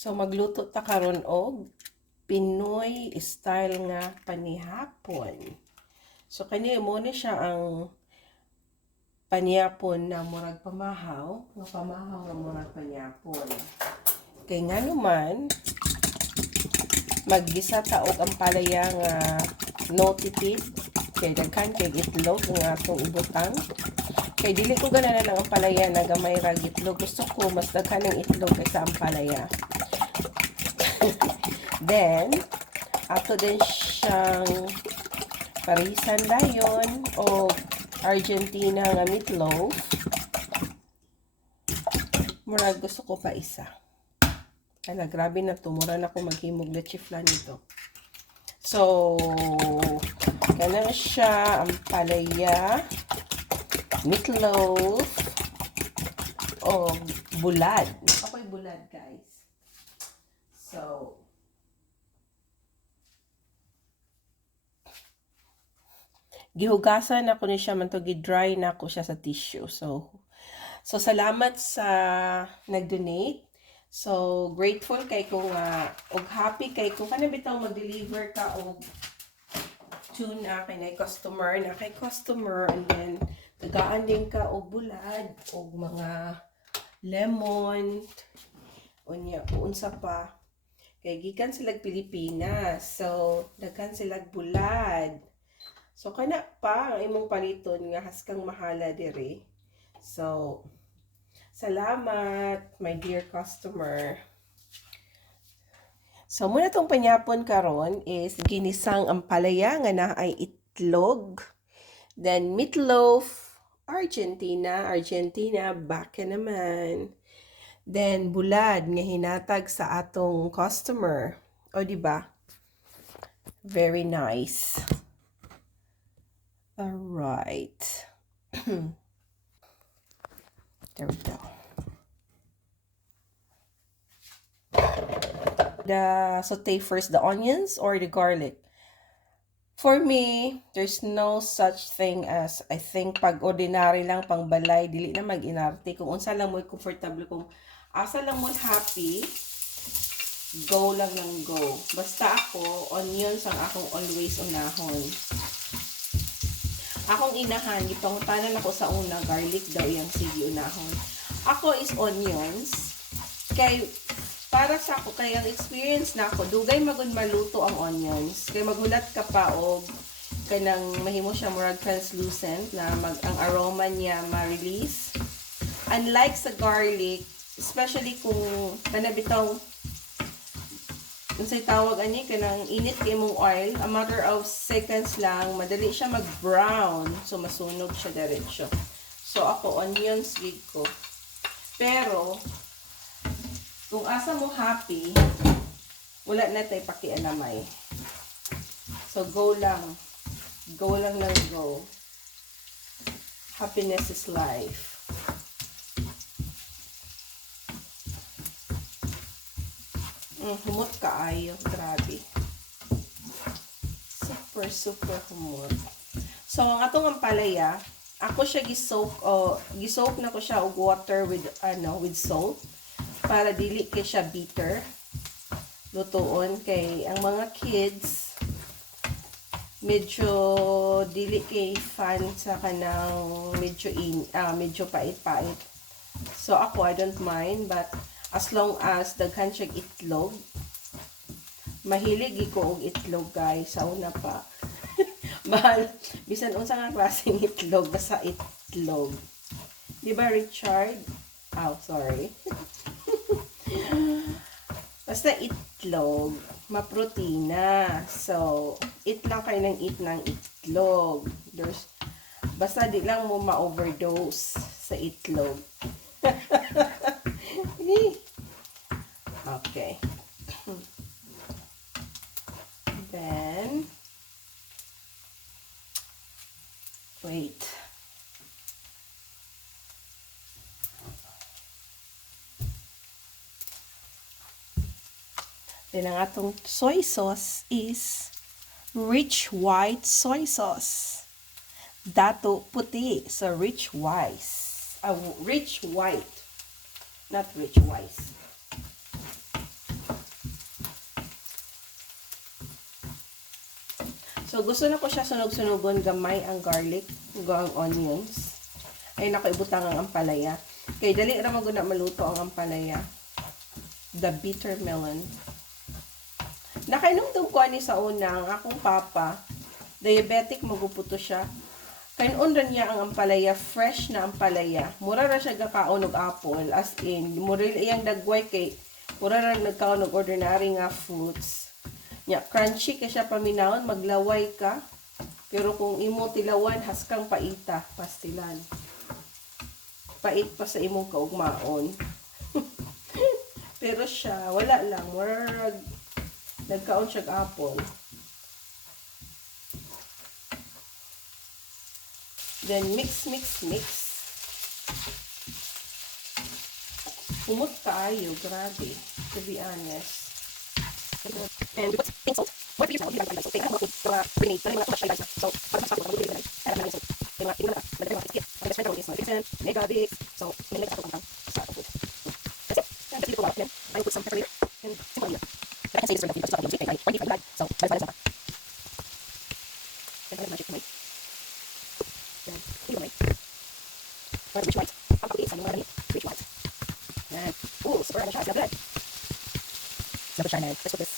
So magluto ta karon og Pinoy style nga panihapon. So kani mo ni siya ang panihapon na murag pamahaw, nga murag panihapon. Kay nga naman maggisa ta og ang palaya nga no tipid kay daghan kay itlog nga atong ibutang. Kay dili ko ganahan ang palaya na gamay ra itlog. Gusto ko mas daghan ng itlog kaysa ang palaya. Then, ato din siyang parisan dayon o Argentina nga meatloaf. Murag gusto ko pa isa. Kaya grabe na to. Mura na ako maghimog na chifla nito. So, kaya siya ang palaya, meatloaf, o bulad. Ako'y bulad, guys. So, gihugasan ako ni siya man to, gi-dry na ako siya sa tissue. So salamat sa nag-donate. So grateful kay ko nga og happy kay ko kana bitaw mag-deliver ka og tuna kay customer and then tagaan din ka og bulad og mga lemon unya unsa pa kay gikan sila Pilipinas. So daghan sila bulad. So kana pa ang imong paliton nga haskang mahala diri. So salamat my dear customer. So muna tong panyapon karon is ginisang ang palaya nga na ay itlog. Then meatloaf, Argentina baka naman. Then bulad nga hinatag sa atong customer. O di ba? Very nice. All right. There we go. Saute first the onions or the garlic. For me, there's no such thing as, I think, pag ordinary lang pang balay, dili na mag-inarte. Kung unsa lang mo comfortable, kung asa lang mo happy, go lang ng go. Basta ako, onions ang akong always unahon. Akong inahan, ipangutanan ako sa una, garlic daw yung sige unahon. Ako is onions. Kay, para sa ako, kay ang experience na ako, dugay magun maluto ang onions. Kay magulat ka pa o kanang mahimo siya murag translucent na ang aroma niya ma-release. Unlike sa garlic, especially kung kanabitaw unsay tawag ani kanang init kay mong oil, a matter of seconds lang madali siya mag-brown, so masunog siya diretso. So ako onions gig ko. Pero kung asa mo happy, wala na tay pakialamay. So go lang ng go. Happiness is life. Humot kaayo, grabe. Super humot. So ang atong palaya, ako siya gisoak na ko siya og water with salt para dili kay siya bitter. Lutoon kay ang mga kids medyo dili kay fan sa kanang medyo pait-pait. So ako I don't mind, but as long as daghan siya itlog. Mahilig ko og itlog, guys. Sa una pa. Mahal. Bisan unsa nga klaseng itlog, basta itlog. Di ba, Richard? Oh, sorry. Basta itlog, maprotina. So, eat lang kayo ng itlog. Basta di lang mo ma-overdose sa itlog. Okay. Then, wait. Then, ang atong soy sauce is rich white soy sauce. Dato puti. So, rich white. Not rich wise. So, gusto na ko siya sunog-sunogon, gamay ang garlic, ang onions. Ay, nakaibutang ang ampalaya. Kay dali ra maguna maluto ang ampalaya. The bitter melon. Nakainom ko ani sa unang akong papa. Diabetic maguputo siya. Kainon ra niya ang ampalaya, fresh na ampalaya. Mura ra siya gakaon og apple, as in mura iyang dagway kay mura ra nagkaon og ordinary nga fruits. Nya crunchy kay siya paminawon, maglaway ka. Pero kung imo tilawan haskang paita, pastilan. Pait pa sa imong kaugmaon. Pero siya, wala lang. Mura nagkaon siya apple. Then, mix. Humot kaayo, grabe. To be honest. And we put pink salt. What do you know? Salt. Kaya mga food, mga grenade, mga too much guys. So, para mas pako, mga kaya mga salt. Kaya mga tingnan na, mga tikit. Mga spread is mga pixel, mega big. So, may ako kung sa food. That's it. That's it. Then I put some pepper here and simple here. But I can say this is the first thing I like. So, bye. Then I magic tomato. Then tomato. Or rich white. How about this? I'm going to rich white. And ooh, super nice. Smell good. Never try man. Let's put this.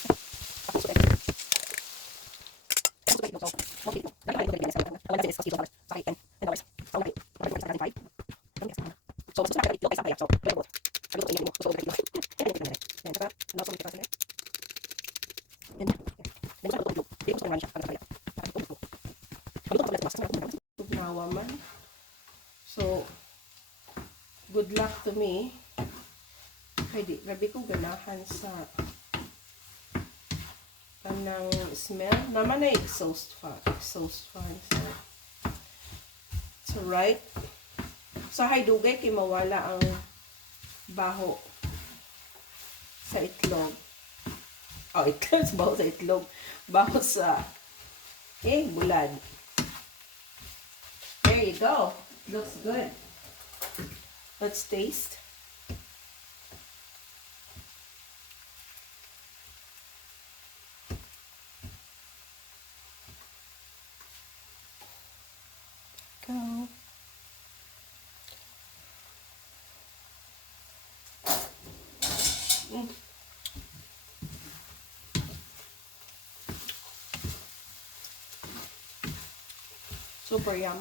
So, good luck to me. Kaya grabe ko ganahan sa kanang smell. Naman na exhaust fan. So, right. Sa haydugay kay mawala ang baho sa itlog. Oh, itlog. Baho sa itlog. Baho sa bulad. There you go. It looks good. Let's taste. Go. Super yum.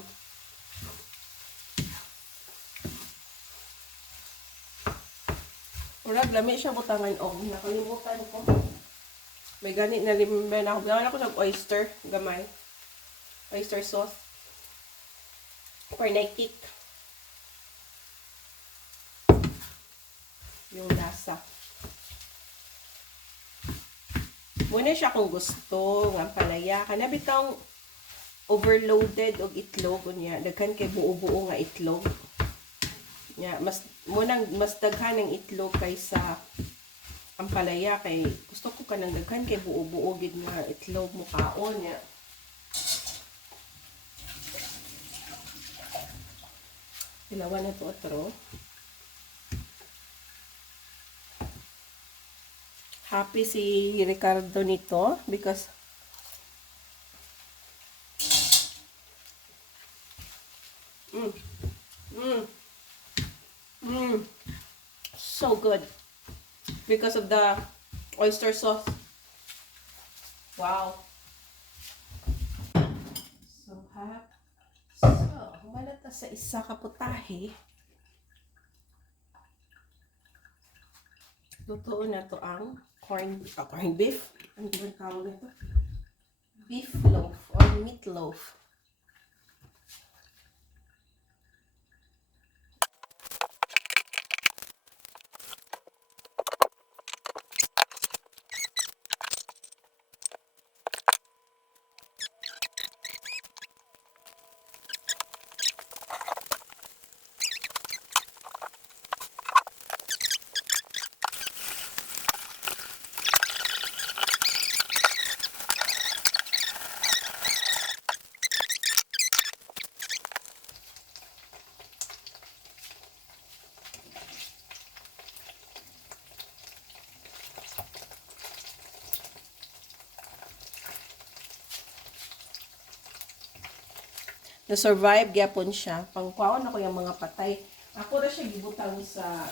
Urag lami siya butangan og nakalimutan ko. May ganit na remember na ako. Ganyan ako sa oyster gamay. Oyster sauce. For naikik. Yung lasa. Muna siya kung gusto ng palaya. Kana bitang overloaded og itlog unya. Daghan kay buo-buo nga itlog. Ya, mas daghan ng itlog kaysa ang palaya kay gusto ko kanang daghan kay buo-buo gid nga itlog mo kaon ya. Ilawan na to atro. Happy si Ricardo nito because so good because of the oyster sauce. Wow. So, humana ta sa isa ka putahe. Lutuon na to ang corn beef. Ano ba tawag nito? Beef loaf or meat loaf. na-survive gyapon siya. Pangkuhaon ako yung mga patay. Ako na siya gibutang sa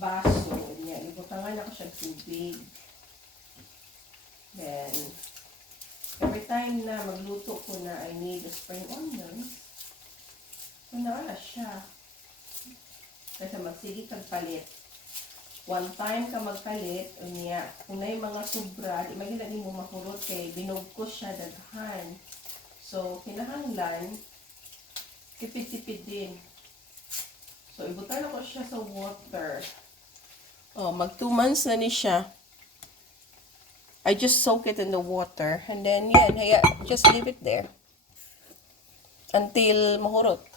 baso niya. Ibutangan ako siya tubig. Then, every time na magluto ko na I need the spring onions, so naala siya. Kasi magsige kag palit. One time ka magpalit, unya, kung na yung mga sobra, di magiging mo mahurot kay binog ko siya daghan. So, kinahanglan, tipid-tipid din. So, ibutan ako siya sa water. Oh, mag 2 months na ni siya. I just soak it in the water. And then, yan, just leave it there. Until mahurot.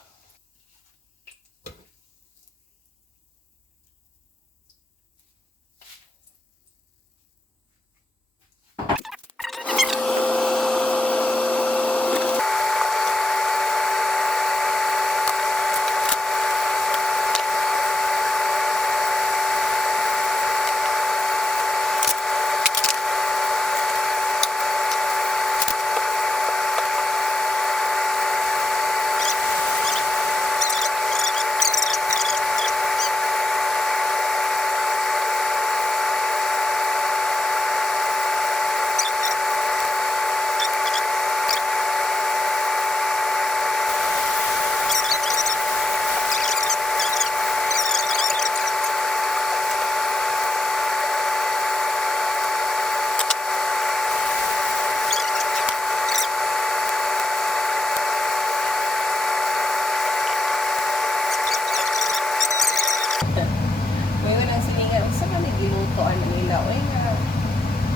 Ngayon ang siningan, sa ka nagilutoan nila? Uy nga,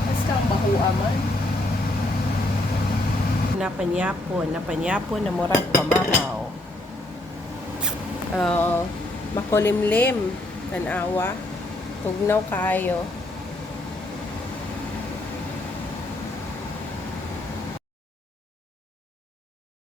mas kang bahua man. Napanyapon na murag pamahaw. Makulimlim, tanawa, tugnaw kayo.